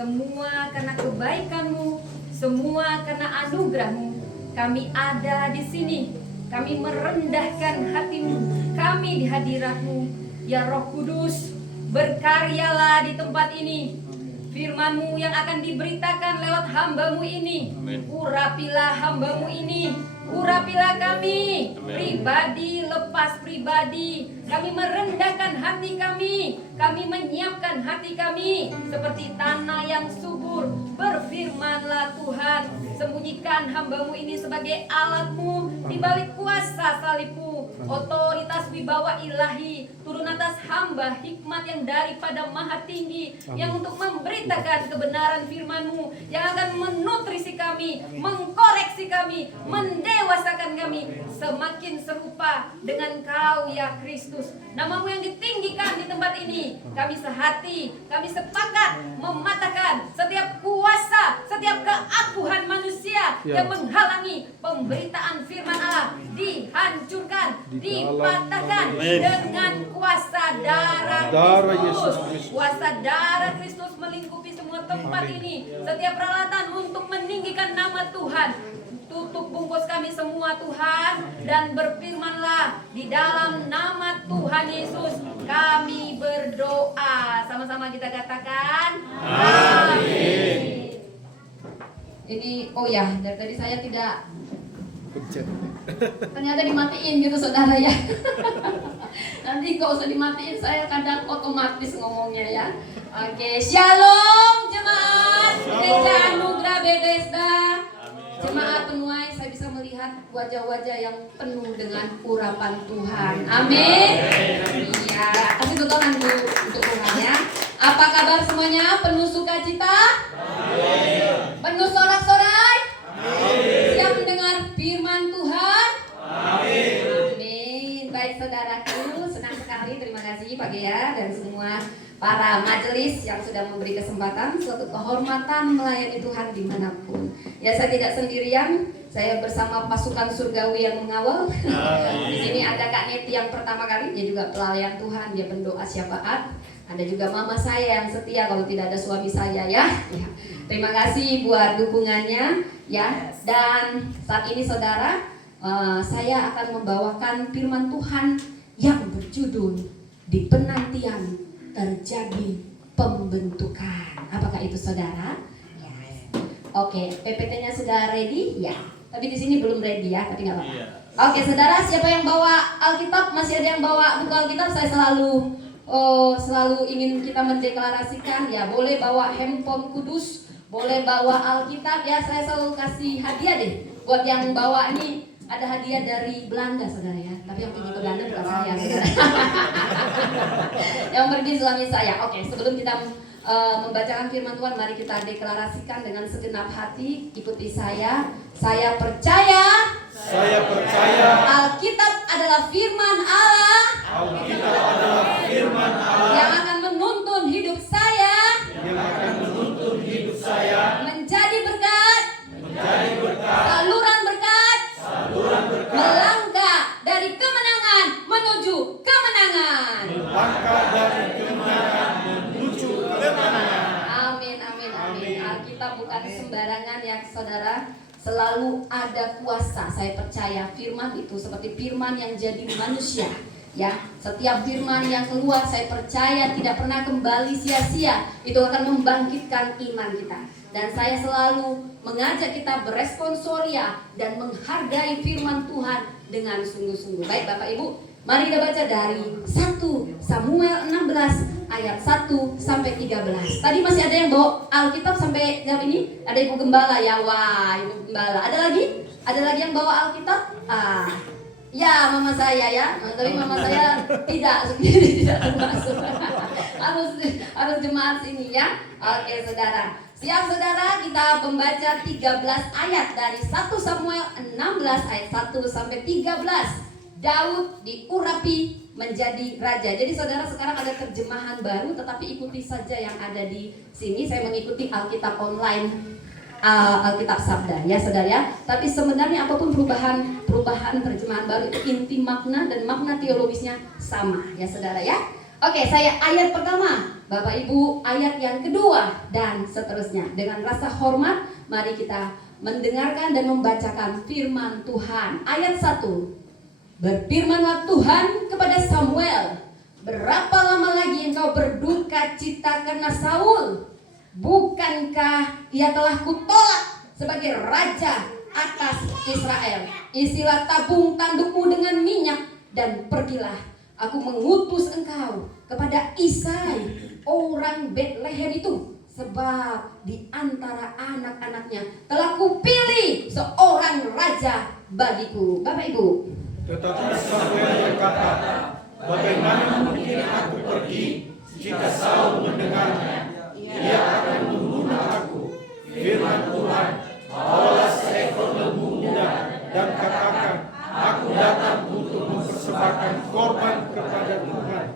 semua karena kebaikan-Mu, semua karena anugerah-Mu. Kami ada di sini. Kami merendahkan hati-Mu. Kami di hadirat-Mu. Ya Roh Kudus, berkaryalah di tempat ini. Firman-Mu yang akan diberitakan lewat hamba-Mu ini. Urapilah hamba-Mu ini. Urapilah kami. Pribadi lepas pribadi. Kami merendahkan hati kami. Kami menyiapkan hati kami seperti tanah yang subur. Berfirmanlah Tuhan. Sembunyikan hamba-Mu ini sebagai alat-Mu di balik kuasa salib-Mu. Otoritas wibawa ilahi turun atas hamba, hikmat yang daripada Maha Tinggi. Yang untuk memberitakan kebenaran firman-Mu, yang akan menutrisi kami, mengkoreksi kami, mendewasakan kami semakin serupa dengan Kau ya Kristus. Nama-Mu yang ditinggikan di tempat ini. Kami sehati, kami sepakat mematahkan setiap kuasa, setiap keakuhan manusia yang menghalangi pemberitaan firman Allah. Dihancurkan, dipatahkan dengan kuasa darah Kristus. Kuasa darah Kristus melingkupi semua tempat ini. Setiap peralatan untuk meninggikan nama Tuhan. Tutup bungkus kami semua Tuhan, dan berfirmanlah di dalam nama Tuhan Yesus kami berdoa. Sama-sama kita katakan amin. Ini dari tadi saya tidak, ternyata dimatiin gitu saudara ya. Nanti gak usah dimatiin, saya kadang otomatis ngomongnya ya. Oke, shalom jemaat Gereja Anugerah Bethesda. Jemaat penuai, saya bisa melihat wajah-wajah yang penuh dengan urapan Tuhan. Amin. Iya, kasih tepuk tangan dulu untuk Tuhan ya. Apa kabar semuanya? Penuh sukacita? Amin. Penuh sorak-sorai? Amin. Siap mendengar firman Tuhan? Amin. Amin. Baik saudaraku, senang sekali. Terima kasih Pak Gea dan semua para majelis yang sudah memberi kesempatan, suatu kehormatan melayani Tuhan dimanapun. Ya, saya tidak sendirian, saya bersama pasukan surgawi yang mengawal. Di sini ada Kak Neti yang pertama kali, dia juga pelayan Tuhan, dia pendoa syafaat. Ada juga mama saya yang setia kalau tidak ada suami saya ya. Terima kasih buat dukungannya ya. Dan saat ini saudara, saya akan membawakan firman Tuhan yang berjudul Di Penantian Terjadi Pembentukan. Apakah itu saudara? Yes. Oke, PPT-nya sudah ready? Ya. Tapi di sini belum ready ya, tapi nggak apa-apa. Iya. Oke, saudara, siapa yang bawa Alkitab? Masih ada yang bawa buku Alkitab? Saya selalu ingin kita mendeklarasikan ya. Boleh bawa handphone kudus, boleh bawa Alkitab ya. Saya selalu kasih hadiah deh buat yang bawa ini. Ada hadiah dari Belanda saudara ya. Tapi yang pergi ke Belanda bukan saya saudara. Yang pergi suami saya. Oke, sebelum kita membacakan firman Tuhan, mari kita deklarasikan dengan segenap hati. Ikuti saya. Saya percaya Alkitab adalah firman Allah. Yang akan menuntun hidup saya. Menjadi berkat. Saluran berkat. Melangkah dari kemenangan menuju kemenangan. Amin. Alkitab bukan sembarangan ya saudara. Selalu ada kuasa. Saya percaya firman itu seperti firman yang jadi manusia. Ya, setiap firman yang keluar saya percaya tidak pernah kembali sia-sia. Itu akan membangkitkan iman kita. Dan saya selalu mengajak kita beresponsoria dan menghargai firman Tuhan dengan sungguh-sungguh. Baik Bapak Ibu, mari kita baca dari 1 Samuel 16 ayat 1 sampai 13. Tadi masih ada yang bawa Alkitab sampai jam ini? Ada Ibu Gembala ya? Wah, Ibu Gembala. Ada lagi? Ada lagi yang bawa Alkitab? Ya, mama saya ya. Tapi mama saya tidak termasuk. harus jemaat sini ya. Oke, saudara. Siap saudara, kita membaca 13 ayat dari 1 Samuel 16 ayat 1 sampai 13. Daud diurapi menjadi raja. Jadi saudara, sekarang ada terjemahan baru, tetapi ikuti saja yang ada di sini. Saya mengikuti Alkitab online, Alkitab Sabda ya saudara ya. Tapi sebenarnya apapun perubahan terjemahan baru itu inti makna dan makna teologisnya sama ya saudara ya. Oke, saya ayat pertama, Bapak Ibu ayat yang kedua, dan seterusnya. Dengan rasa hormat, mari kita mendengarkan dan membacakan firman Tuhan. Ayat 1. Berfirmanlah Tuhan kepada Samuel, berapa lama lagi engkau berduka cita karena Saul? Bukankah ia telah kutolak sebagai raja atas Israel? Isilah tabung tandukmu dengan minyak dan pergilah. Aku mengutus engkau kepada Isai, orang Betlehem itu, sebab di antara anak-anaknya telah kupilih seorang raja bagiku. Bapak Ibu. Tetapi Samuel berkata, bagaimana mungkin aku pergi jika Saul mendengarnya? Ia akan membunuh aku. Firman Tuhan, bawalah seekor lembu muda dan katakan, aku datang untuk mempersembahkan korban kepada Tuhan.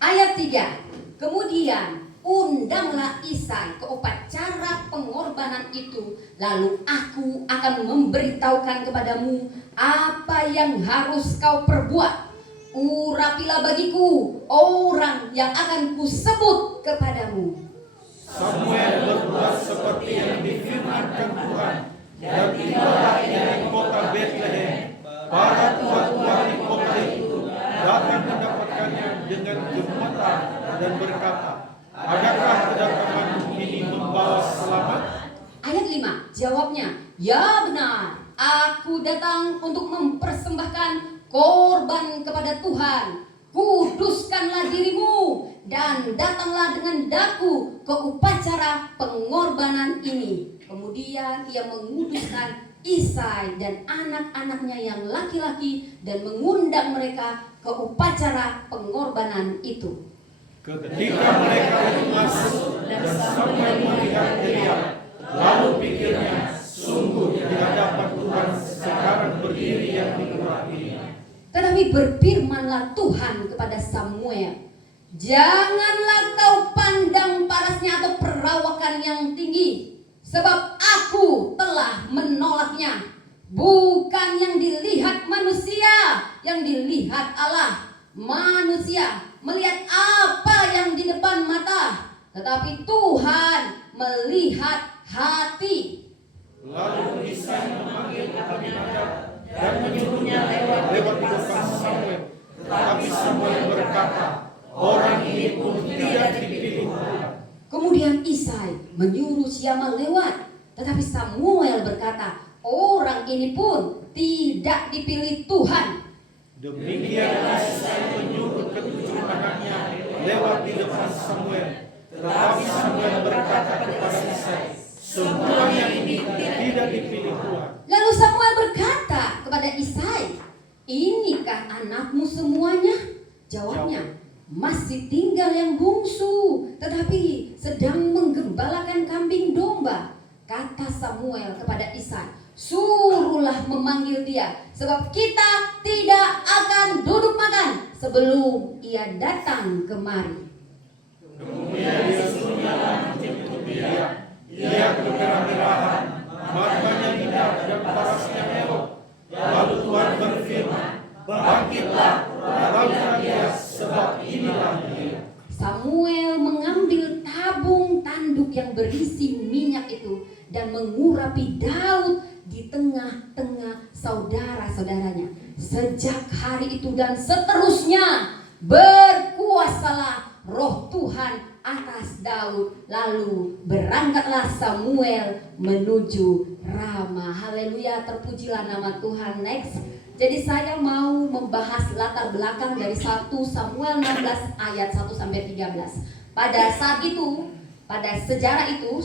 Ayat 3. Kemudian undanglah Isai ke upacara pengorbanan itu, lalu aku akan memberitahukan kepadamu apa yang harus kau perbuat. Urapilah bagiku orang yang akan kusebut kepadamu. Samuel berbuat seperti yang difirmankan Tuhan, dan tibalah ia di kota Betlehem. Para tua-tua di kota itu datang mendapatkannya dengan gemeta dan berkata, adakah kedatanganmu ini membawa selamat? Ayat 5, jawabnya, ya benar, aku datang untuk mempersembahkan korban kepada Tuhan. Kuduskanlah dirimu dan datanglah dengan daku ke upacara pengorbanan ini. Kemudian ia menguduskan Isai dan anak-anaknya yang laki-laki dan mengundang mereka ke upacara pengorbanan itu. Ketika mereka masuk dan Samuel melihat Elia, lalu pikirnya, sungguh di hadapan Tuhan sekarang berdiri yang diurapinya. Tetapi berfirmanlah Tuhan kepada Samuel, janganlah kau pandang parasnya atau perawakan yang tinggi, sebab aku telah menolaknya. Bukan yang dilihat manusia, yang dilihat Allah. Manusia melihat apa yang di depan mata, tetapi Tuhan melihat hati. Lalu Isai memanggil Abinadab dan menyuruhnya lewat di depan Samuel. Tetapi Samuel berkata, orang ini pun tidak dipilih Tuhan. Kemudian Isai menyuruh Syama lewat, tetapi Samuel berkata, orang ini pun tidak dipilih Tuhan. Demikian Isai menyuruh ketujuh anaknya lewat di depan Samuel. Tetapi Samuel berkata kepada Isai, semuanya ini tidak dipilih Tuhan. Lalu Samuel berkata kepada Isai, inikah anakmu semuanya? Jawabnya, masih tinggal yang bungsu, tetapi sedang menggembalakan kambing domba. Kata Samuel kepada Isai, suruhlah memanggil dia, sebab kita tidak akan duduk makan sebelum ia datang kemari. Kemudian disuruhnya menjemput dia. Ia kegerah-gerahan, matanya indah dan parasnya elok. Lalu Tuhan berfirman, bangkitlah, lawanlah dia, sebab inilah dia. Samuel mengambil tabung tanduk yang berisi minyak itu dan mengurapi Daud di tengah-tengah saudara-saudaranya. Sejak hari itu dan seterusnya berkuasalah Roh Tuhan atas Daud. Lalu berangkatlah Samuel menuju Rama. Haleluya, terpujilah nama Tuhan. Next. Jadi saya mau membahas latar belakang dari 1 Samuel 16 ayat 1 sampai 13. Pada saat itu, pada sejarah itu,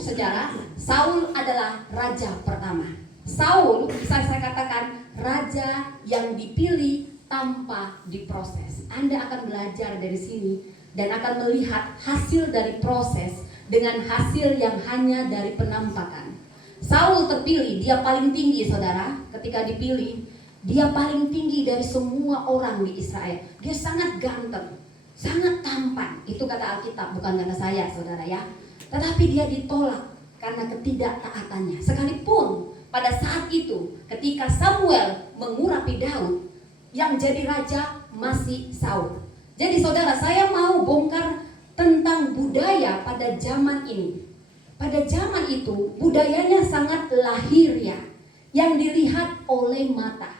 Saul adalah raja pertama. Saul bisa saya katakan raja yang dipilih tanpa diproses. Anda akan belajar dari sini dan akan melihat hasil dari proses dengan hasil yang hanya dari penampakan. Saul terpilih, dia paling tinggi saudara. Ketika dipilih, dia paling tinggi dari semua orang di Israel. Dia sangat ganteng, sangat tampan. Itu kata Alkitab, bukan kata saya saudara ya. Tetapi dia ditolak karena ketidaktaatannya. Sekalipun pada saat itu ketika Samuel mengurapi Daud, yang jadi raja masih Saul. Jadi saudara, saya mau bongkar tentang budaya pada zaman ini. Pada zaman itu budayanya sangat lahiriah, yang dilihat oleh mata.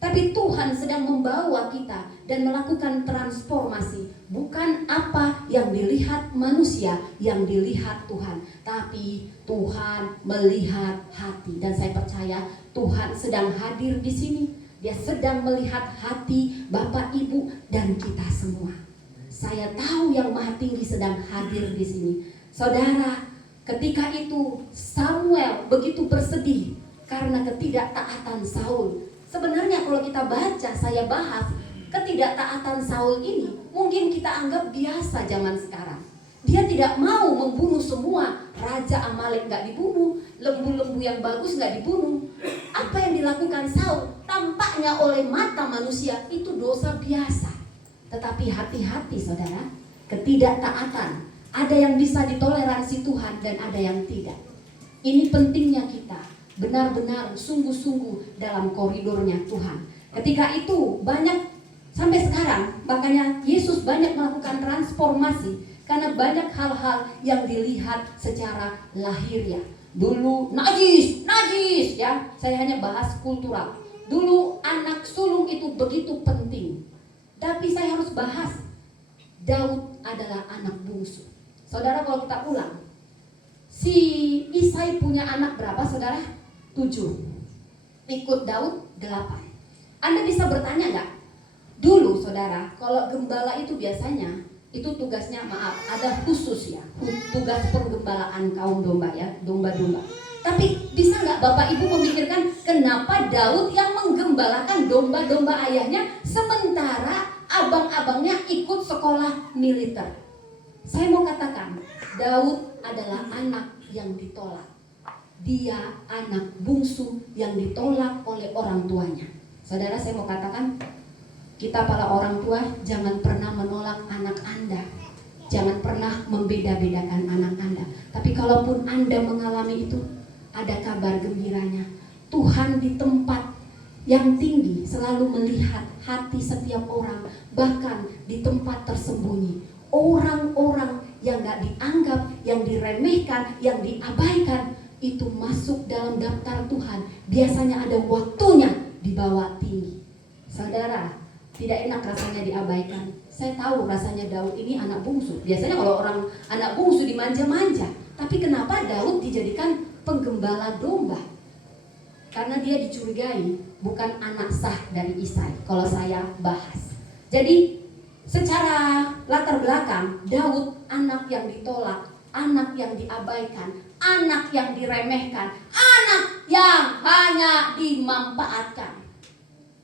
Tapi Tuhan sedang membawa kita dan melakukan transformasi. Bukan apa yang dilihat manusia, yang dilihat Tuhan. Tapi Tuhan melihat hati. Dan saya percaya Tuhan sedang hadir di sini. Dia sedang melihat hati Bapak, Ibu, dan kita semua. Saya tahu yang Maha Tinggi sedang hadir di sini. Saudara, ketika itu Samuel begitu bersedih karena ketidaktaatan Saul. Sebenarnya kalau kita baca, saya bahas ketidaktaatan Saul ini mungkin kita anggap biasa zaman sekarang. Dia tidak mau membunuh semua. Raja Amalek gak dibunuh, lembu-lembu yang bagus gak dibunuh. Apa yang dilakukan Saul tampaknya oleh mata manusia itu dosa biasa. Tetapi hati-hati saudara, ketidaktaatan ada yang bisa ditoleransi Tuhan dan ada yang tidak. Ini pentingnya kita benar-benar sungguh-sungguh dalam koridornya Tuhan. Ketika itu banyak sampai sekarang, makanya Yesus banyak melakukan transformasi karena banyak hal-hal yang dilihat secara lahiriah. Dulu najis ya. Saya hanya bahas kultural. Dulu anak sulung itu begitu penting. Tapi saya harus bahas Daud adalah anak bungsu. Saudara, kalau kita ulang, si Isai punya anak berapa saudara? 7. Ikut Daud 8. Anda bisa bertanya nggak? Dulu saudara, kalau gembala itu biasanya itu tugasnya, ada khusus ya, tugas penggembalaan kaum domba ya, domba-domba. Tapi bisa nggak Bapak Ibu memikirkan kenapa Daud yang menggembalakan domba-domba ayahnya sementara abang-abangnya ikut sekolah militer? Saya mau katakan, Daud adalah anak yang ditolak. Dia anak bungsu yang ditolak oleh orang tuanya. Saudara, saya mau katakan, kita para orang tua jangan pernah menolak anak Anda. Jangan pernah membeda-bedakan anak Anda. Tapi kalaupun Anda mengalami itu, ada kabar gembiranya. Tuhan di tempat yang tinggi selalu melihat hati setiap orang. Bahkan di tempat tersembunyi, orang-orang yang gak dianggap, yang diremehkan, yang diabaikan, itu masuk dalam daftar Tuhan. Biasanya ada waktunya dibawa tinggi. Saudara, tidak enak rasanya diabaikan. Saya tahu rasanya Daud ini anak bungsu. Biasanya kalau orang anak bungsu dimanja-manja. Tapi kenapa Daud dijadikan penggembala domba? Karena dia dicurigai bukan anak sah dari Isai. Kalau saya bahas. Jadi secara latar belakang, Daud anak yang ditolak, anak yang diabaikan, anak yang diremehkan, anak yang hanya dimanfaatkan.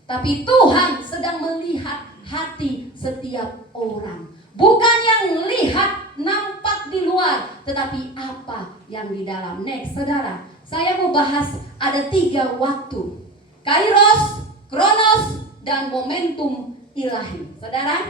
Tapi Tuhan sedang melihat hati setiap orang. Bukan yang lihat nampak di luar, tetapi apa yang di dalam. Next, saudara, saya mau bahas ada 3 waktu. Kairos, Kronos, dan momentum ilahi. Saudara,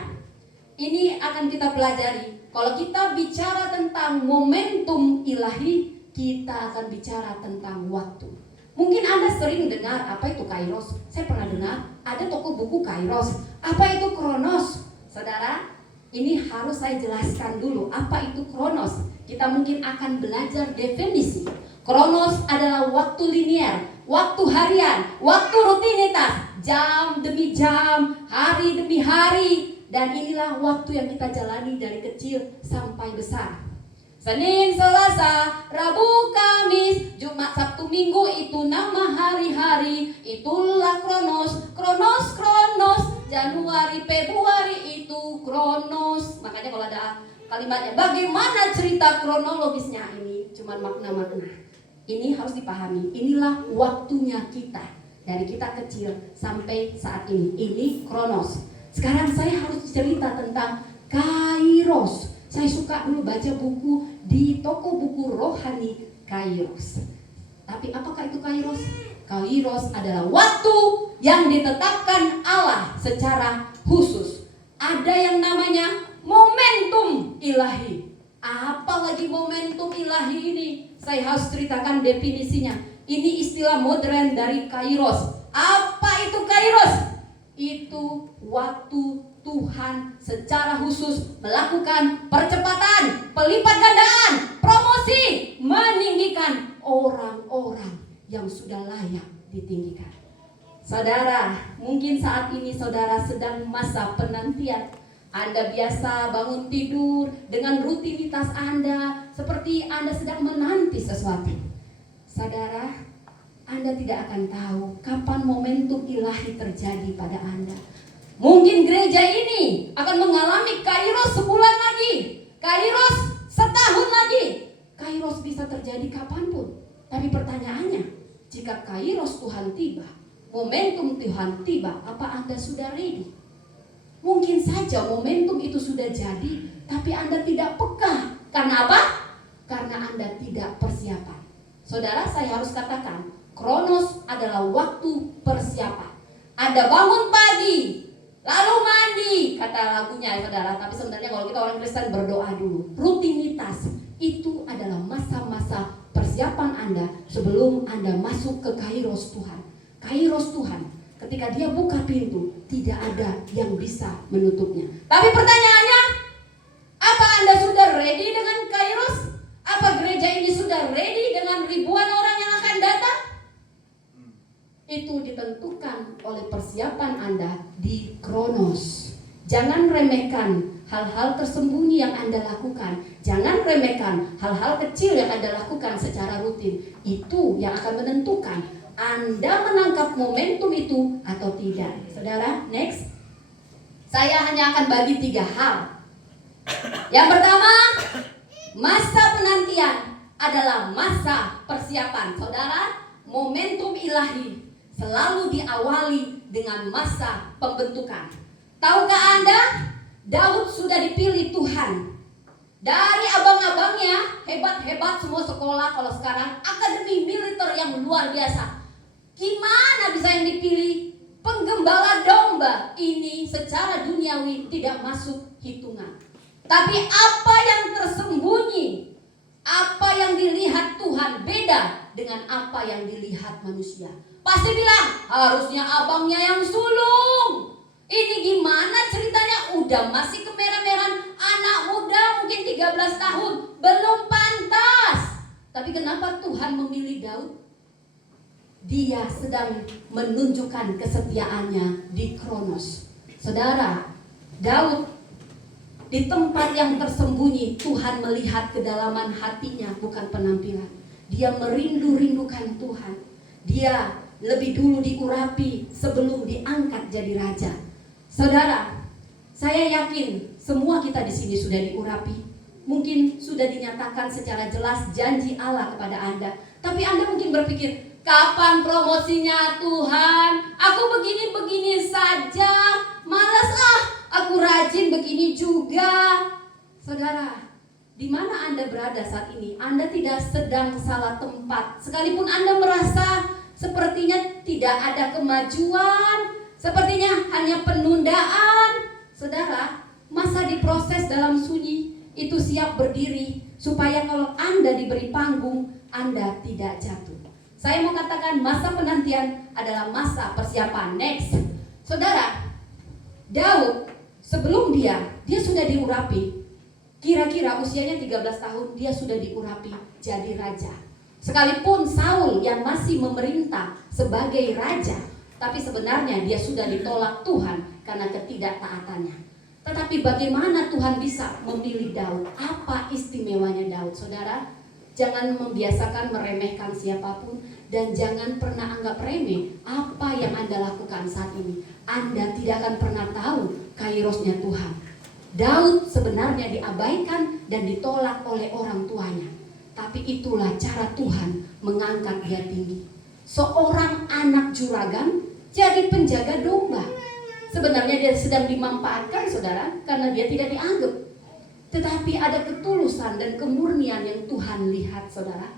ini akan kita pelajari. Kalau kita bicara tentang momentum ilahi, kita akan bicara tentang waktu. Mungkin Anda sering dengar apa itu Kairos. Saya pernah dengar ada toko buku Kairos. Apa itu Kronos? Saudara, ini harus saya jelaskan dulu apa itu Kronos. Kita mungkin akan belajar definisi. Kronos adalah waktu linier, waktu harian, waktu rutinitas, jam demi jam, hari demi hari. Dan inilah waktu yang kita jalani dari kecil sampai besar. Senin, Selasa, Rabu, Kamis, Jumat, Sabtu, Minggu, itu nama hari-hari. Itulah Kronos, Kronos, Kronos. Januari, Februari, itu Kronos. Makanya kalau ada kalimatnya, bagaimana cerita kronologisnya, ini cuma makna-makna. Ini harus dipahami. Inilah waktunya kita dari kita kecil sampai saat ini. Ini Kronos. Sekarang saya harus cerita tentang Kairos. Saya suka dulu baca buku di toko buku rohani Kairos. Tapi apakah itu Kairos? Kairos adalah waktu yang ditetapkan Allah secara khusus. Ada yang namanya momentum ilahi. Apalagi momentum ilahi ini? Saya harus ceritakan definisinya. Ini istilah modern dari Kairos. Apa itu Kairos? Itu waktu Tuhan secara khusus melakukan percepatan, pelipat gandaan, promosi, meninggikan orang-orang yang sudah layak ditinggikan. Saudara, mungkin saat ini saudara sedang masa penantian. Anda biasa bangun tidur dengan rutinitas Anda seperti Anda sedang menanti sesuatu. Saudara, Anda tidak akan tahu kapan momentum ilahi terjadi pada Anda. Mungkin gereja ini akan mengalami kairos sebulan lagi, kairos setahun lagi. Kairos bisa terjadi kapanpun. Tapi pertanyaannya, jika kairos Tuhan tiba, momentum Tuhan tiba, apa Anda sudah ready? Mungkin saja momentum itu sudah jadi, tapi Anda tidak peka. Karena apa? Karena Anda tidak persiapan. Saudara, saya harus katakan, Kronos adalah waktu persiapan. Anda bangun pagi, lalu mandi, kata lagunya saudara. Tapi sebenarnya kalau kita orang Kristen berdoa dulu. Rutinitas itu adalah masa-masa persiapan Anda sebelum Anda masuk ke kairos Tuhan. Kairos Tuhan, ketika dia buka pintu, tidak ada yang bisa menutupnya. Tapi pertanyaannya, apa Anda sudah ready dengan kairos? Apa gereja ini sudah ready dengan ribuan orang yang akan datang? Itu ditentukan oleh persiapan Anda di Kronos. Jangan remehkan hal-hal tersembunyi yang Anda lakukan. Jangan remehkan hal-hal kecil yang Anda lakukan secara rutin. Itu yang akan menentukan Anda menangkap momentum itu atau tidak. Saudara, next. Saya hanya akan bagi 3 hal. Yang pertama, masa penantian adalah masa persiapan. Saudara, momentum ilahi selalu diawali dengan masa pembentukan. Tahukah Anda, Daud sudah dipilih Tuhan. Dari abang-abangnya, hebat-hebat semua sekolah, kalau sekarang akademi militer yang luar biasa. Gimana bisa yang dipilih? Penggembala domba ini secara duniawi tidak masuk hitungan. Tapi apa yang tersembunyi, apa yang dilihat Tuhan beda dengan apa yang dilihat manusia. Pasti bilang, harusnya abangnya yang sulung. Ini gimana ceritanya? Udah masih kemerah-merahan, anak muda mungkin 13 tahun, belum pantas. Tapi kenapa Tuhan memilih Daud? Dia sedang menunjukkan kesetiaannya di Kronos. Saudara, Daud di tempat yang tersembunyi, Tuhan melihat kedalaman hatinya, bukan penampilan. Dia merindu-rindukan Tuhan. Dia lebih dulu diurapi sebelum diangkat jadi raja. Saudara, saya yakin semua kita di sini sudah diurapi. Mungkin sudah dinyatakan secara jelas janji Allah kepada Anda. Tapi Anda mungkin berpikir, kapan promosinya Tuhan? Aku begini-begini saja, malas aku rajin begini juga. Saudara, di mana Anda berada saat ini? Anda tidak sedang salah tempat. Sekalipun Anda merasa sepertinya tidak ada kemajuan, sepertinya hanya penundaan. Saudara, masa diproses dalam sunyi itu siap berdiri supaya kalau Anda diberi panggung, Anda tidak jatuh. Saya mau katakan masa penantian adalah masa persiapan. Next. Saudara, Daud sebelum dia sudah diurapi. Kira-kira usianya 13 tahun dia sudah diurapi jadi raja. Sekalipun Saul yang masih memerintah sebagai raja, tapi sebenarnya dia sudah ditolak Tuhan karena ketidaktaatannya. Tetapi bagaimana Tuhan bisa memilih Daud? Apa istimewanya Daud? Saudara, jangan membiasakan meremehkan siapapun dan jangan pernah anggap remeh apa yang Anda lakukan saat ini. Anda tidak akan pernah tahu kairosnya Tuhan. Daud sebenarnya diabaikan dan ditolak oleh orang tuanya. Tapi itulah cara Tuhan mengangkat dia tinggi. Seorang anak juragan jadi penjaga domba. Sebenarnya dia sedang dimanfaatkan, saudara, karena dia tidak dianggap. Tetapi ada ketulusan dan kemurnian yang Tuhan lihat, saudara.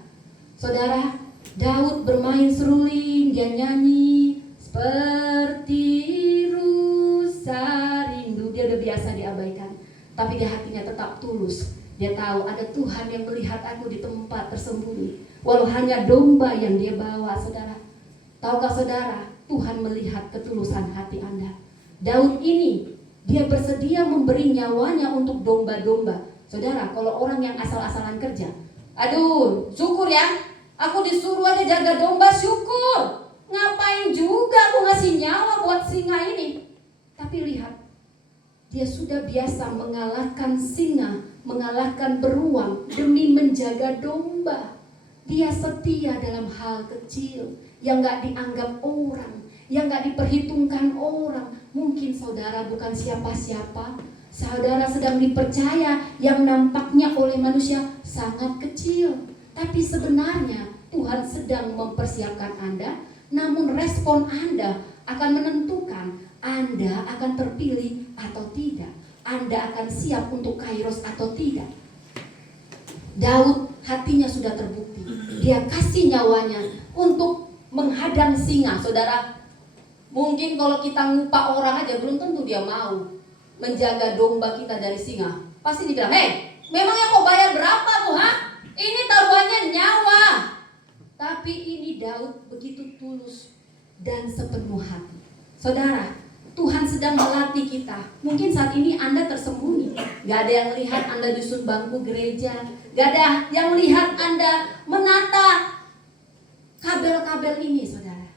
Saudara, Daud bermain seruling, dia nyanyi seperti rusa rindu. Dia udah biasa diabaikan, tapi di hatinya tetap tulus. Dia tahu ada Tuhan yang melihat aku di tempat tersembunyi. Walau hanya domba yang dia bawa, saudara. Tahukah saudara, Tuhan melihat ketulusan hati Anda. Daud ini Dia bersedia memberi nyawanya untuk domba-domba. Saudara, kalau orang yang asal-asalan kerja, aduh, syukur ya, aku disuruh aja jaga domba, syukur. Ngapain juga aku ngasih nyawa buat singa ini? Tapi lihat, dia sudah biasa mengalahkan singa, mengalahkan beruang demi menjaga domba. Dia setia dalam hal kecil yang gak dianggap orang, yang gak diperhitungkan orang. Mungkin saudara bukan siapa-siapa, saudara sedang dipercaya yang nampaknya oleh manusia sangat kecil, tapi sebenarnya Tuhan sedang mempersiapkan Anda. Namun respon Anda akan menentukan Anda akan terpilih atau tidak, Anda akan siap untuk kairos atau tidak. Daud hatinya sudah terbukti, dia kasih nyawanya untuk menghadang singa. Saudara, mungkin kalau kita ngupak orang aja belum tentu dia mau menjaga domba kita dari singa. Pasti dibilang, hei, memangnya kau bayar berapa tuh, ha? Ini taruhannya nyawa. Tapi ini Daud begitu tulus dan sepenuh hati. Saudara, Tuhan sedang melatih kita. Mungkin saat ini Anda tersembunyi, gak ada yang lihat Anda disusun bangku gereja, gak ada yang lihat Anda menata kabel-kabel ini, saudara.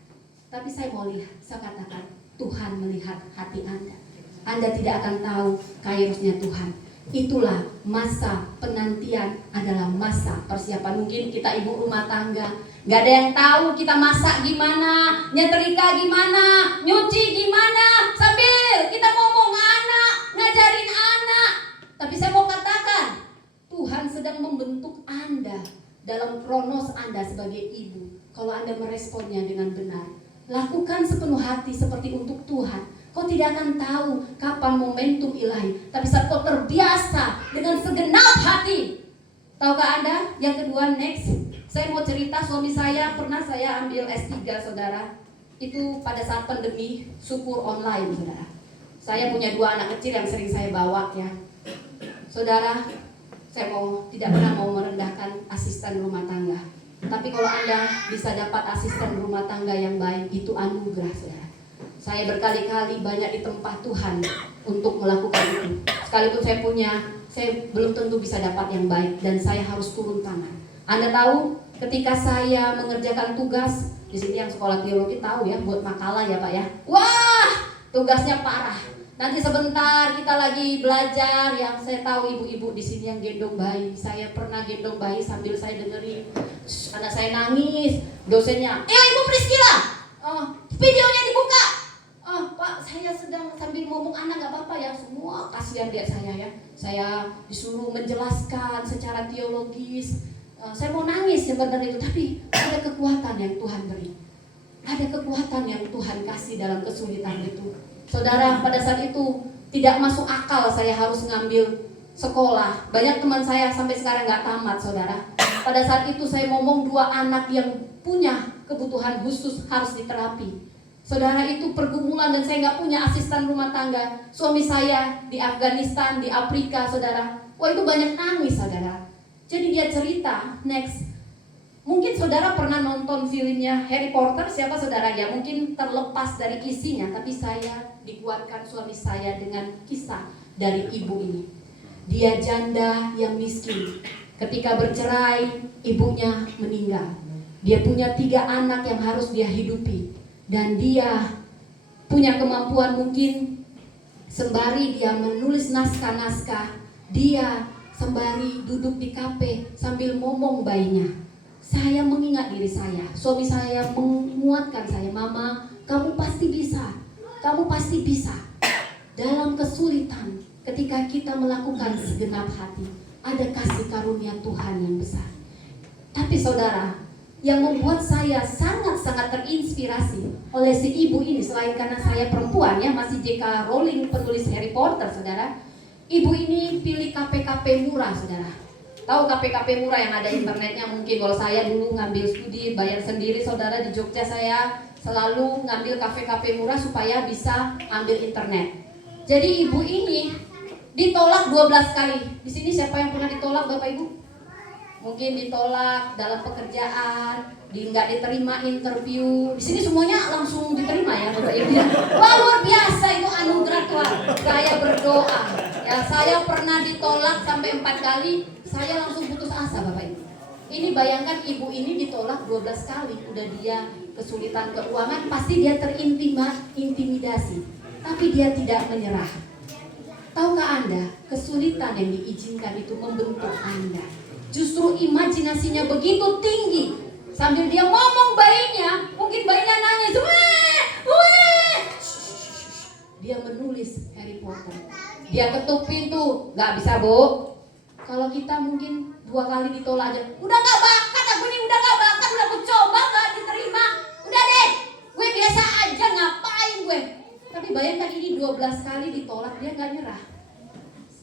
Tapi saya mau lihat, saya katakan, Tuhan melihat hati Anda. Anda tidak akan tahu kairosnya Tuhan. Itulah masa penantian, adalah masa persiapan. Mungkin kita ibu rumah tangga, gak ada yang tahu kita masak gimana, nyetrika gimana, nyuci gimana, sambil kita ngomong anak, ngajarin anak. Tapi saya mau katakan, Tuhan sedang membentuk Anda dalam kronos Anda sebagai ibu. Kalau Anda meresponnya dengan benar, lakukan sepenuh hati seperti untuk Tuhan. Kau tidak akan tahu kapan momentum ilahi, tapi saat kau terbiasa dengan segenap hati. Tahukah Anda? Yang kedua, next, saya mau cerita suami saya. Pernah saya ambil S3, saudara. Itu pada saat pandemi, syukur online, saudara. Saya punya 2 anak kecil yang sering saya bawa, ya. Saudara, saya tidak pernah mau merendahkan asisten rumah tangga. Tapi kalau Anda bisa dapat asisten rumah tangga yang baik, itu anugerah, saudara. Saya berkali-kali banyak di tempat Tuhan untuk melakukan itu. Sekalipun saya belum tentu bisa dapat yang baik, dan saya harus turun tangan. Anda tahu, ketika saya mengerjakan tugas di sini, yang sekolah teologi tahu ya, buat makalah ya Pak ya. Wah, tugasnya parah. Nanti sebentar kita lagi belajar, yang saya tahu ibu-ibu di sini yang gendong bayi. Saya pernah gendong bayi sambil saya dengerin anak saya nangis. Dosennya, Ibu Priscila, videonya dibuka. Pak, saya sedang sambil ngomong anak, gak apa-apa ya. Semua kasihan lihat saya ya. Saya disuruh menjelaskan secara teologis. Saya mau nangis sebenarnya itu, tapi ada kekuatan yang Tuhan beri. Ada kekuatan yang Tuhan kasih dalam kesulitan itu. Saudara, pada saat itu tidak masuk akal saya harus ngambil sekolah. Banyak teman saya sampai sekarang gak tamat, saudara. Pada saat itu saya ngomong 2 anak yang punya kebutuhan khusus harus diterapi. Saudara, itu pergumulan, dan saya nggak punya asisten rumah tangga. Suami saya di Afghanistan, di Afrika, saudara. Wah, itu banyak nangis, saudara. Jadi dia cerita, next. Mungkin saudara pernah nonton filmnya Harry Potter, siapa saudara ya? Mungkin terlepas dari isinya, tapi saya dikuatkan suami saya dengan kisah dari ibu ini. Dia janda yang miskin. Ketika bercerai, ibunya meninggal. Dia punya 3 anak yang harus dia hidupi. Dan dia punya kemampuan mungkin sembari dia menulis naskah-naskah, dia sembari duduk di kafe sambil ngomong bayinya. Saya mengingat diri saya, suami saya menguatkan saya, Mama, kamu pasti bisa, kamu pasti bisa. Dalam kesulitan, ketika kita melakukan segenap hati, ada kasih karunia Tuhan yang besar. Tapi saudara, yang membuat saya sangat-sangat terinspirasi oleh si ibu ini, selain karena saya perempuan ya, masih J.K. Rowling penulis Harry Potter, saudara. Ibu ini pilih KP-KP murah, saudara. Tahu KP-KP murah yang ada internetnya mungkin. Kalau saya dulu ngambil studi bayar sendiri, saudara, di Jogja saya selalu ngambil KP-KP murah supaya bisa ambil internet. Jadi ibu ini ditolak 12 kali. Di sini siapa yang pernah ditolak, Bapak Ibu? mungkin ditolak dalam pekerjaan, nggak diterima interview. Di sini semuanya langsung diterima ya Bapak Ibu ya. Wah, luar biasa itu anugerah Tuhan. Saya berdoa ya, saya pernah ditolak sampai 4 kali, saya langsung putus asa Bapak Ibu. Ini bayangkan ibu ini ditolak 12 kali, udah dia kesulitan keuangan, pasti dia terintimidasi, tapi dia tidak menyerah. Tahukah Anda, kesulitan yang diizinkan itu membentuk Anda. Justru imajinasinya begitu tinggi, sambil dia ngomong bayinya, mungkin bayinya nangis, weh, dia menulis Harry Potter. Dia ketuk pintu, nggak bisa Bu. Kalau kita mungkin 2 kali ditolak aja, udah nggak bakat aku nih, udah nggak bakat, udah aku coba nggak diterima, udah deh, gue biasa aja, ngapain gue. Tapi bayangkan ini 12 kali ditolak, dia nggak nyerah.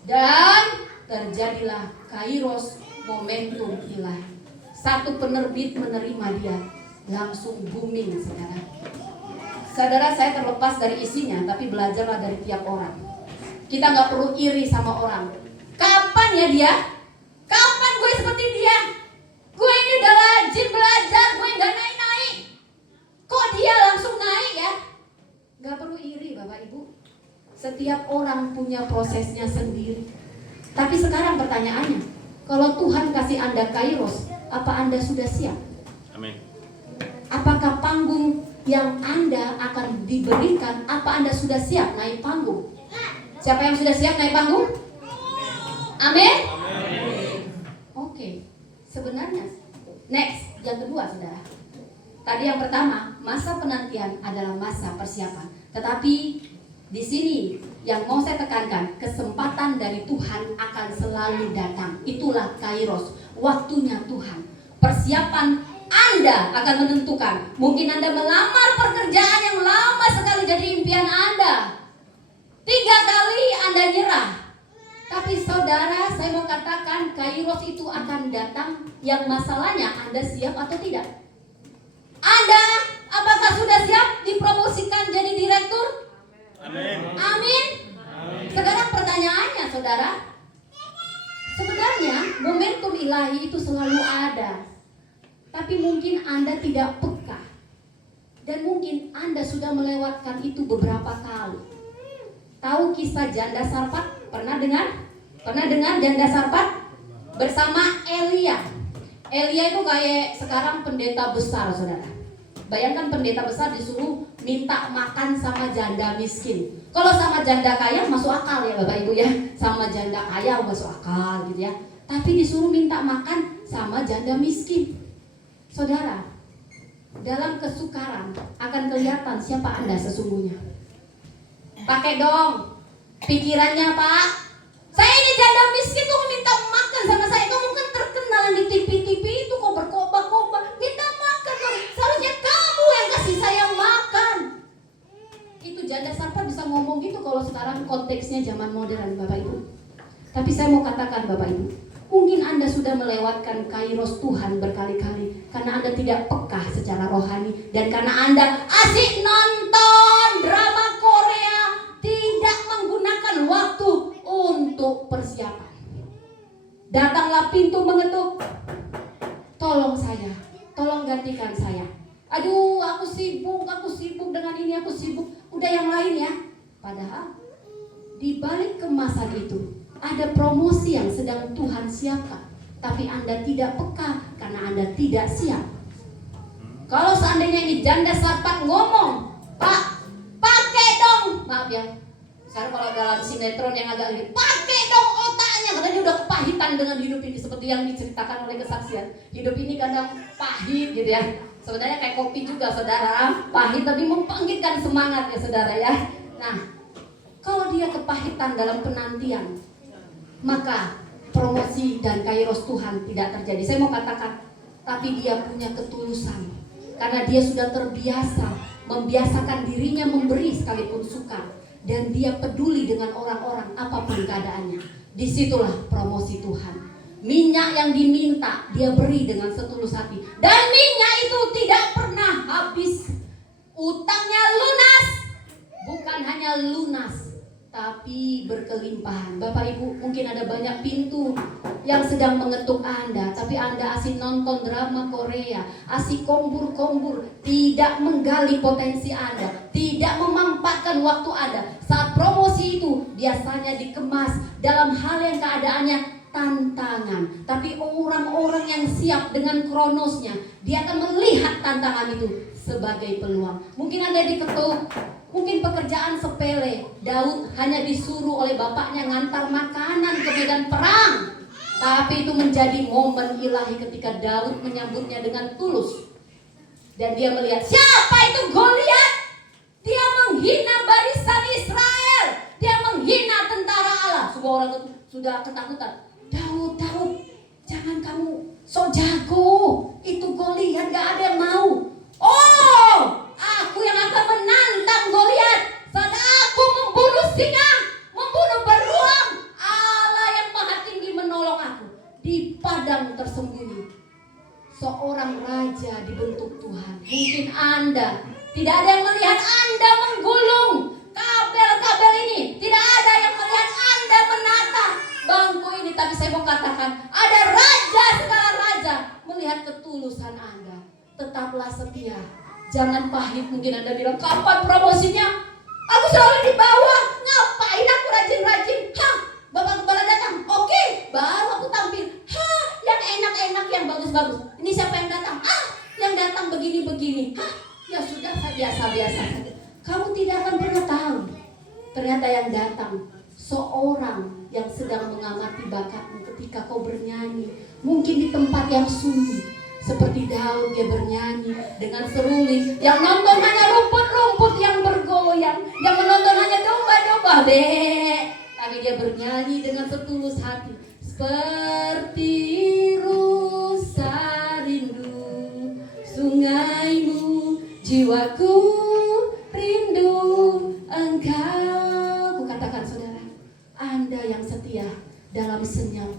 Dan terjadilah kairos, momentum ilahi. Satu penerbit menerima dia, langsung booming sekarang. Saudara, saya terlepas dari isinya, tapi belajarlah dari tiap orang. Kita nggak perlu iri sama orang. Kapan ya dia? Kapan gue seperti dia? Gue ini udah rajin belajar, gue nggak naik-naik. Kok dia langsung naik ya? Nggak perlu iri Bapak Ibu. Setiap orang punya prosesnya sendiri. Tapi sekarang pertanyaannya, kalau Tuhan kasih Anda kairos, apa Anda sudah siap? Amin. Apakah panggung yang Anda akan diberikan, apa Anda sudah siap naik panggung? Siapa yang sudah siap naik panggung? Amin? Oke. Sebenarnya next, yang kedua Saudara. Tadi yang pertama, masa penantian adalah masa persiapan. Tetapi di sini yang mau saya tekankan, kesempatan dari Tuhan akan selalu datang. Itulah kairos, waktunya Tuhan. Persiapan Anda akan menentukan. Mungkin Anda melamar pekerjaan yang lama sekali jadi impian Anda. 3 kali Anda nyerah. Tapi saudara, saya mau katakan kairos itu akan datang. Yang masalahnya Anda siap atau tidak? Anda apakah sudah siap dipromosikan jadi direktur? Amin. Amin. Sekarang pertanyaannya saudara, sebenarnya momentum ilahi itu selalu ada. Tapi mungkin Anda tidak peka. Dan mungkin Anda sudah melewatkan itu beberapa kali. Tahu kisah janda Sarfat? Pernah dengar? Pernah dengar janda Sarfat? Bersama Elia. Elia itu kayak sekarang pendeta besar saudara. Bayangkan pendeta besar disuruh minta makan sama janda miskin. Kalau sama janda kaya masuk akal ya Bapak Ibu ya. Sama janda kaya masuk akal gitu ya. Tapi disuruh minta makan sama janda miskin. Saudara, dalam kesukaran akan kelihatan siapa Anda sesungguhnya. Pakai dong pikirannya, Pak. Saya ini janda miskin kok minta makan sama saya. Kamu kan terkenal di TV-TV itu kok berkobar-kobar. Minta makan kok. Seharusnya kamu yang kasih saya makan. Itu janda Sarfat bisa ngomong gitu kalau sekarang konteksnya zaman modern Bapak Ibu. Tapi saya mau katakan Bapak Ibu, mungkin Anda sudah melewatkan kairos Tuhan berkali-kali karena Anda tidak peka secara rohani dan karena Anda asik nonton drama Korea, tidak menggunakan waktu untuk persiapan. Datanglah pintu mengetuk. Tolong saya, tolong gantikan saya. Aduh, aku sibuk dengan ini, aku sibuk. Udah yang lain ya. Padahal di balik kemasan itu ada promosi yang sedang Tuhan siapkan. Tapi Anda tidak peka karena Anda tidak siap. Kalau seandainya ini janda Sarfat ngomong, Pak, pakai dong. Maaf ya, sekarang kalau dalam sinetron yang agak ini, pakai dong otaknya. Karena dia udah kepahitan dengan hidup ini. Seperti yang diceritakan oleh kesaksian. Hidup ini kadang pahit gitu ya. Sebenarnya kayak kopi juga saudara, pahit tapi membangkitkan semangat ya saudara ya. Nah, kalau dia kepahitan dalam penantian, maka promosi dan kairos Tuhan tidak terjadi. Saya mau katakan, tapi dia punya ketulusan. Karena dia sudah terbiasa, membiasakan dirinya memberi sekalipun sukar. Dan dia peduli dengan orang-orang apapun keadaannya. Disitulah promosi Tuhan. Minyak yang diminta dia beri dengan setulus hati. Dan minyak itu tidak pernah habis. Utangnya lunas. Bukan hanya lunas, tapi berkelimpahan. Bapak Ibu, mungkin ada banyak pintu yang sedang mengetuk Anda, tapi Anda asik nonton drama Korea, asik kombur-kombur, tidak menggali potensi Anda, tidak memanfaatkan waktu Anda. Saat promosi itu biasanya dikemas dalam hal yang keadaannya tantangan, tapi orang-orang yang siap dengan kronosnya, dia akan melihat tantangan itu sebagai peluang. Mungkin Anda diketuk, mungkin pekerjaan sepele. Daud hanya disuruh oleh bapaknya ngantar makanan ke medan perang, tapi itu menjadi momen ilahi ketika Daud menyambutnya dengan tulus. Dan dia melihat, siapa itu Goliat? Dia menghina barisan Israel, dia menghina tentara Allah. Semua orang sudah ketakutan. Daud, jangan kamu sok jago. Itu Goliat, gak ada yang mau. Oh, aku yang akan menantang Goliat. Saat aku membunuh singa, membunuh beruang, Allah yang maha tinggi menolong aku. Di padang tersembunyi, seorang raja dibentuk Tuhan. Mungkin Anda tidak ada yang melihat Anda menggulung kabel-kabel ini, tidak ada yang melihat Anda menata bangku ini, tapi saya mau katakan, ada raja segala raja melihat ketulusan Anda. Tetaplah setia, jangan pahit. Mungkin Anda bilang, kapan promosinya? Aku selalu di bawah, ngapain aku rajin-rajin? Bapak kepala datang, oke, baru aku tampil. Yang enak-enak, yang bagus-bagus. Ini siapa yang datang? Yang datang begini-begini. Ya sudah, saya biasa-biasa saja. Kamu tidak akan pernah tahu, ternyata yang datang seorang yang sedang mengamati bakatmu ketika kau bernyanyi. Mungkin di tempat yang sunyi, seperti Daud, dia bernyanyi dengan seruling. Yang nonton hanya rumput-rumput yang bergoyang, yang menonton hanya domba-domba, tapi dia bernyanyi dengan setulus hati. Seperti rusa rindu sungaimu, jiwaku rindu engkau. Kukatakan saudara, Anda yang setia dalam senyap,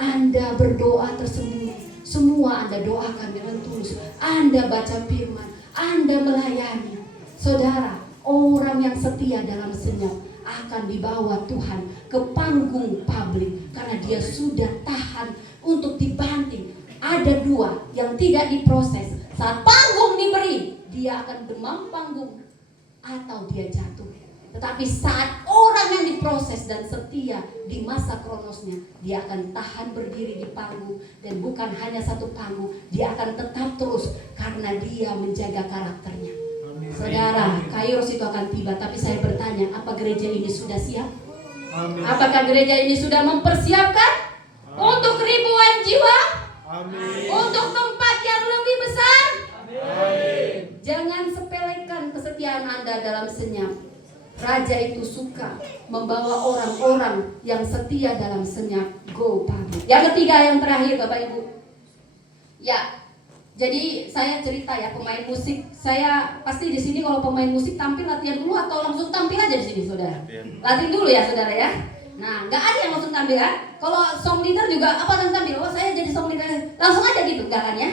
Anda berdoa tersembunyi, semua Anda doakan dengan tulus, Anda baca firman, Anda melayani. Saudara, orang yang setia dalam senyap akan dibawa Tuhan ke panggung publik karena dia sudah tahan untuk dibanting. Ada dua yang tidak diproses. Saat panggung diberi, dia akan demam panggung atau dia jatuh. Tetapi saat orang yang diproses dan setia di masa kronosnya, dia akan tahan berdiri di panggung. Dan bukan hanya satu panggung, dia akan tetap terus karena dia menjaga karakternya. Saudara, Kairos itu akan tiba. Tapi saya bertanya, apa gereja ini sudah siap? Amin. Apakah gereja ini sudah mempersiapkan untuk ribuan jiwa? Amin. Untuk tempat yang lebih besar? Amin. Jangan sepelekan kesetiaan Anda dalam senyap. Raja itu suka membawa orang-orang yang setia dalam senyap go public. Yang ketiga, yang terakhir Bapak Ibu. Ya, jadi saya cerita ya, pemain musik. Saya pasti di sini kalau pemain musik tampil latihan dulu atau langsung tampil aja di sini, saudara? Latihan dulu ya, saudara ya. Nah, nggak ada yang langsung tampil kan? Kalau song leader juga apa yang tampil? Oh, saya jadi song leader, langsung aja gitu, nggak kan ya?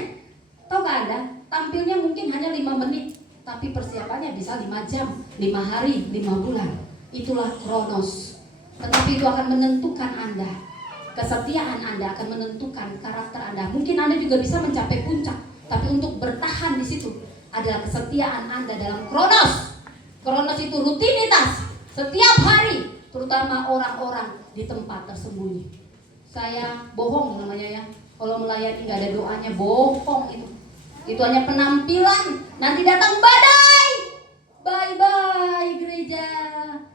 Tahu nggak Anda? Tampilnya mungkin hanya 5 menit, tapi persiapannya bisa 5 jam, 5 hari, 5 bulan. Itulah kronos. Tetapi itu akan menentukan Anda. Kesetiaan Anda akan menentukan karakter Anda. Mungkin Anda juga bisa mencapai puncak, tapi untuk bertahan di situ adalah kesetiaan Anda dalam kronos. Kronos itu rutinitas setiap hari, terutama orang-orang di tempat tersembunyi. Saya bohong namanya ya. Kalau melayani nggak ada doanya, bohong itu. Itu hanya penampilan. Nanti datang badai. Bye-bye gereja.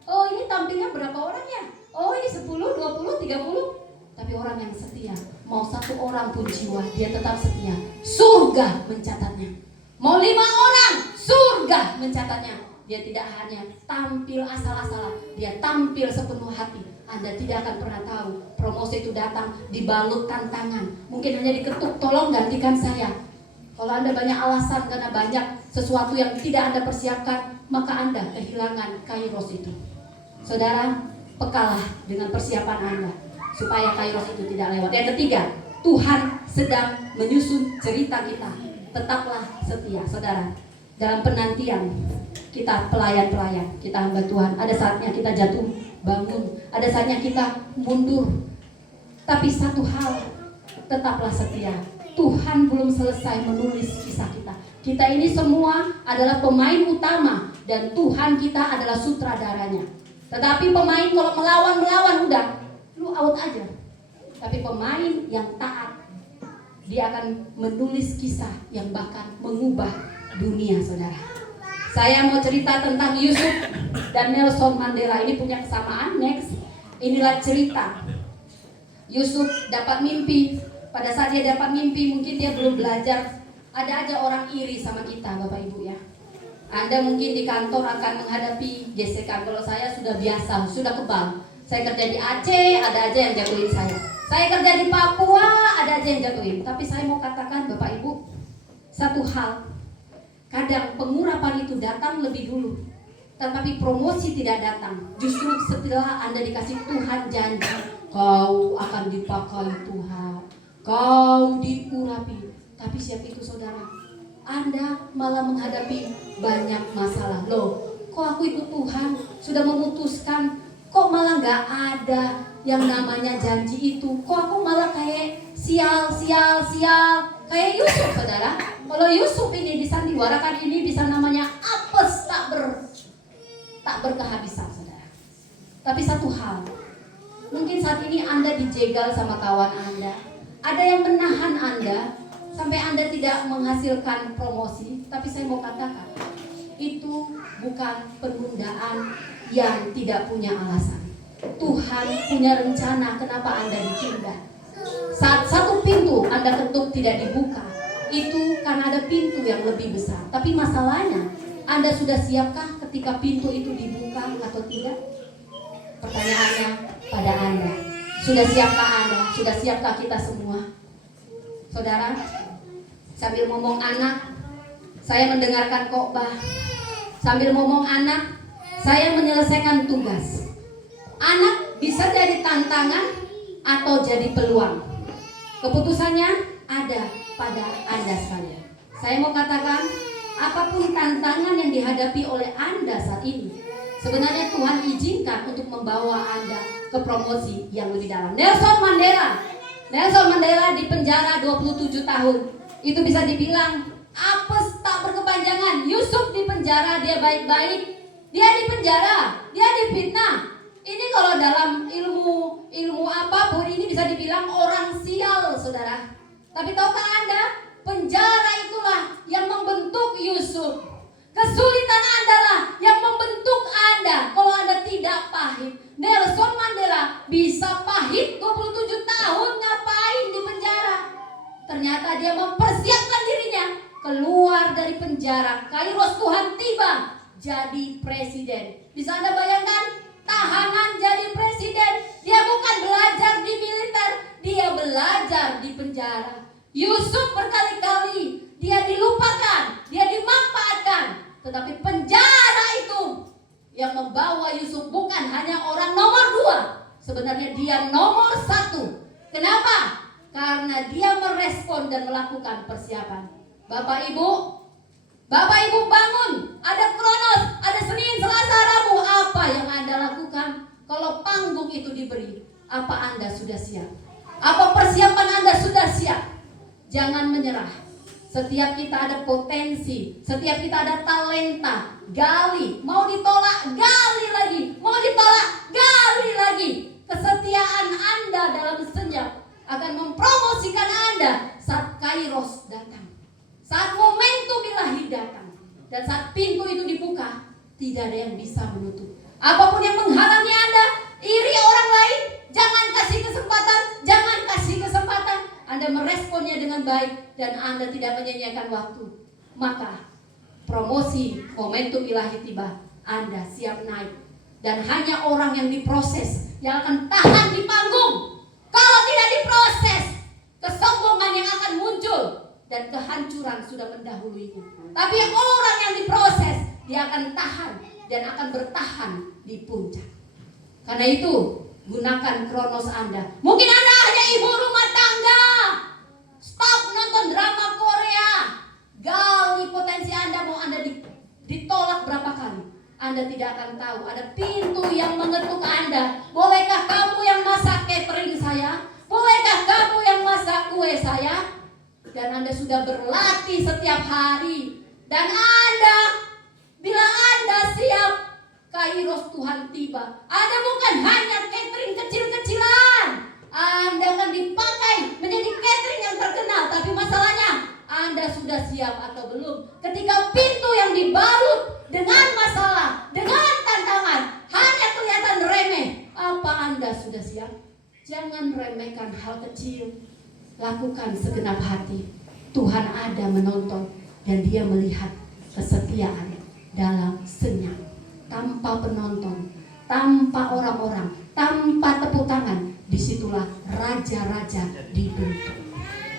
Oh, ini tampilnya berapa orang ya? Oh, ini 10, 20, 30. Tapi orang yang setia, mau 1 orang pun jiwa, dia tetap setia. Surga mencatatnya. Mau 5 orang, surga mencatatnya. Dia tidak hanya tampil asal-asalan, dia tampil sepenuh hati. Anda tidak akan pernah tahu promosi itu datang dibalut tantangan. Mungkin hanya diketuk, tolong gantikan saya. Kalau Anda banyak alasan karena banyak sesuatu yang tidak Anda persiapkan, maka Anda kehilangan Kairos itu. Saudara, pekalah dengan persiapan Anda supaya Kairos itu tidak lewat. Yang ketiga, Tuhan sedang menyusun cerita kita. Tetaplah setia, saudara. Dalam penantian kita pelayan-pelayan, kita hamba Tuhan, ada saatnya kita jatuh bangun, ada saatnya kita mundur. Tapi satu hal, tetaplah setia. Tuhan belum selesai menulis kisah kita. Kita ini semua adalah pemain utama dan Tuhan kita adalah sutradaranya. Tetapi pemain kalau melawan udah, lu out aja. Tapi pemain yang taat, dia akan menulis kisah yang bahkan mengubah dunia, saudara. Saya mau cerita tentang Yusuf dan Nelson Mandela. Ini punya kesamaan. Next, inilah cerita. Yusuf dapat mimpi. Pada saat dia dapat mimpi, mungkin dia belum belajar. Ada aja orang iri sama kita, Bapak Ibu ya. Anda mungkin di kantor akan menghadapi gesekan. Kalau saya sudah biasa, sudah kebal. Saya kerja di Aceh, ada aja yang jatuhin saya. Saya kerja di Papua, ada aja yang jatuhin. Tapi saya mau katakan, Bapak Ibu, satu hal. Kadang pengurapan itu datang lebih dulu, tetapi promosi tidak datang. Justru setelah Anda dikasih Tuhan janji, kau akan dipakai Tuhan, kau diurapi. Tapi siapa itu, saudara? Anda malah menghadapi banyak masalah. Loh, kok aku ikut Tuhan, sudah memutuskan, kok malah gak ada yang namanya janji itu? Kok aku malah kayak sial, kayak Yusuf, saudara. Kalau Yusuf ini disandiwarakan, ini bisa namanya apes tak berkehabisan, saudara. Tapi satu hal, mungkin saat ini Anda dijegal sama kawan Anda. Ada yang menahan Anda sampai Anda tidak menghasilkan promosi. Tapi saya mau katakan, itu bukan penundaan yang tidak punya alasan. Tuhan punya rencana kenapa Anda ditunda. Saat satu pintu Anda ketuk tidak dibuka, itu karena ada pintu yang lebih besar. Tapi masalahnya, Anda sudah siapkah ketika pintu itu dibuka atau tidak? Pertanyaannya pada Anda. Sudah siapkah Anda? Sudah siapkah kita semua? Saudara, sambil ngomong anak, saya mendengarkan khotbah. Sambil ngomong anak, saya menyelesaikan tugas. Anak bisa jadi tantangan atau jadi peluang. Keputusannya ada pada Anda sekalian. Saya mau katakan, apapun tantangan yang dihadapi oleh Anda saat ini, sebenarnya Tuhan izinkan untuk membawa Anda ke promosi yang lebih dalam. Nelson Mandela di penjara 27 tahun. Itu bisa dibilang apes tak berkepanjangan. Yusuf di penjara, dia baik-baik. Dia di penjara, dia difitnah. Ini kalau dalam ilmu apapun, ini bisa dibilang orang sial, saudara. Tapi tahukah Anda, penjara itulah yang membentuk Yusuf. Kesulitan Anda lah yang membentuk Anda. Kalau Anda tidak pahit, Nelson Mandela bisa pahit 27 tahun ngapain di penjara. Ternyata dia mempersiapkan dirinya keluar dari penjara. Kairos Tuhan tiba, jadi presiden. Bisa Anda bayangkan? Tahanan jadi presiden. Dia bukan belajar di militer, dia belajar di penjara. Yusuf berkali-kali dia dilupakan, dia dimanfaatkan. Tetapi penjara itu yang membawa Yusuf bukan hanya orang nomor 2. Sebenarnya dia nomor 1. Kenapa? Karena dia merespon dan melakukan persiapan. Bapak Ibu bangun. Ada Kronos, ada Senin, Selasa, Rabu. Apa yang Anda lakukan? Kalau panggung itu diberi, apa Anda sudah siap? Apa persiapan Anda sudah siap? Jangan menyerah. Setiap kita ada potensi, setiap kita ada talenta. Gali, mau ditolak, gali lagi. Mau ditolak, gali lagi. Kesetiaan Anda dalam senyap akan mempromosikan Anda saat Kairos datang, saat momentum ilahi datang. Dan saat pintu itu dibuka, tidak ada yang bisa menutup. Apapun yang menghalangi Anda, iri orang lain, jangan kasih kesempatan. Anda meresponnya dengan baik dan Anda tidak menyia-nyiakan waktu. Maka promosi momentum ilahi tiba, Anda siap naik. Dan hanya orang yang diproses yang akan tahan di panggung. Kalau tidak diproses, kesombongan yang akan muncul dan kehancuran sudah mendahuluinya. Tapi orang yang diproses, dia akan tahan dan akan bertahan di puncak. Karena itu, gunakan Kronos Anda. Mungkin Anda hanya ibu rumah tangga. Stop nonton drama Korea. Gali potensi Anda. Mau Anda ditolak berapa kali, Anda tidak akan tahu ada pintu yang mengetuk Anda. Bolehkah kamu yang masak catering saya? Bolehkah kamu yang masak kue saya? Dan Anda sudah berlatih setiap hari. Dan Anda, bila Anda siap, Kairos Tuhan tiba. Anda bukan hanya catering kecil-kecilan. Anda akan dipakai menjadi catering yang terkenal. Tapi masalahnya, Anda sudah siap atau belum? Ketika pintu yang dibalut dengan masalah, dengan tantangan, hanya kelihatan remeh, apa Anda sudah siap? Jangan remehkan hal kecil. Lakukan segenap hati. Tuhan ada menonton dan Dia melihat kesetiaan dalam senyap. Tanpa penonton, tanpa orang-orang, tanpa tepuk tangan, disitulah raja-raja dibentuk.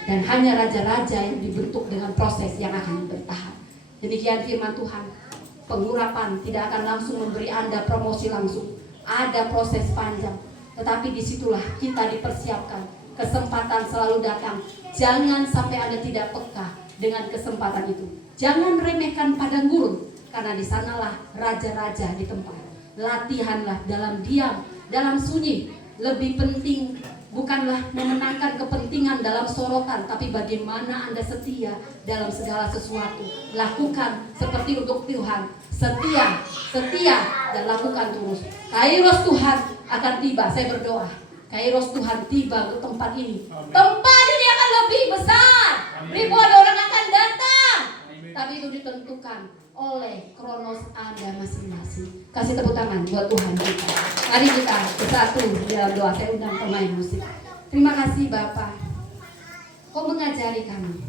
Dan hanya raja-raja yang dibentuk dengan proses yang akan bertahap. Demikian firman Tuhan. Pengurapan tidak akan langsung memberi Anda promosi langsung. Ada proses panjang. Tetapi disitulah kita dipersiapkan. Kesempatan selalu datang. Jangan sampai Anda tidak peka dengan kesempatan itu. Jangan remehkan padang gurun, karena di sanalah raja-raja ditempat. Latihanlah dalam diam, dalam sunyi. Lebih penting bukanlah memenangkan kepentingan dalam sorotan, tapi bagaimana Anda setia dalam segala sesuatu. Lakukan seperti untuk Tuhan. Setia dan lakukan terus. Kairos Tuhan akan tiba. Saya berdoa Kairos Tuhan tiba ke tempat ini. Amin. Tempat ini akan lebih besar. Ribuan orang akan datang. Tapi itu ditentukan oleh kronos Anda masing-masing. Kasih tepuk tangan buat Tuhan kita. Mari kita bersatu dalam doa. Saya undang pemain musik. Terima kasih Bapak. Kau mengajari kami.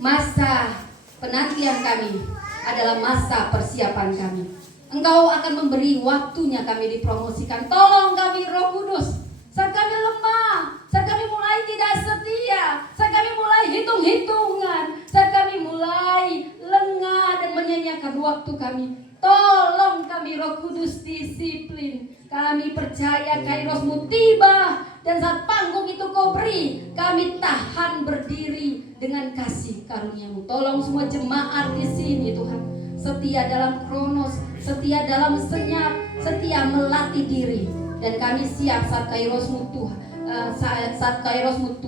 Masa penantian kami adalah masa persiapan kami. Engkau akan memberi waktunya kami dipromosikan. Tolong kami Roh Kudus. Saat kami lemah, saat kami mulai tidak setia, saat kami mulai hitung-hitungan, saat kami mulai lengah dan menyanyiakan waktu kami, tolong kami Roh Kudus disiplin. Kami percaya Kairosmu tiba, dan saat panggung itu kau beri, kami tahan berdiri dengan kasih karuniamu. Tolong semua jemaat di sini Tuhan, setia dalam kronos, setia dalam senyap, setia melatih diri. Dan kami siap saat Kairosmu Tuhan, saat Kairosmu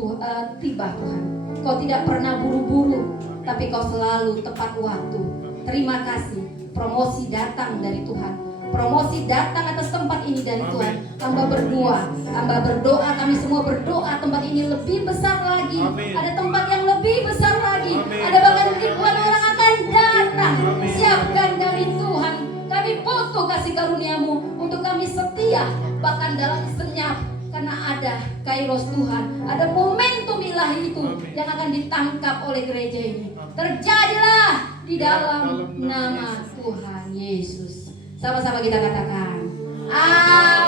tiba Tuhan. Kau tidak pernah buru-buru, tapi kau selalu tepat waktu. Terima kasih. Promosi datang dari Tuhan. Promosi datang atas tempat ini dari Tuhan. Hamba berdoa, kami semua berdoa tempat ini lebih besar lagi. Amin. Ada tempat yang lebih besar lagi. Amin. Ada bahkan ribuan orang akan datang. Amin. Siapkan kami Tuhan. Kami butuh kasih karuniamu untuk kami setia bahkan dalam senyap, karena ada Kairos Tuhan, ada momentum ilahi itu yang akan ditangkap oleh gereja ini. Terjadilah di dalam nama Tuhan Yesus. Sama-sama kita katakan amin.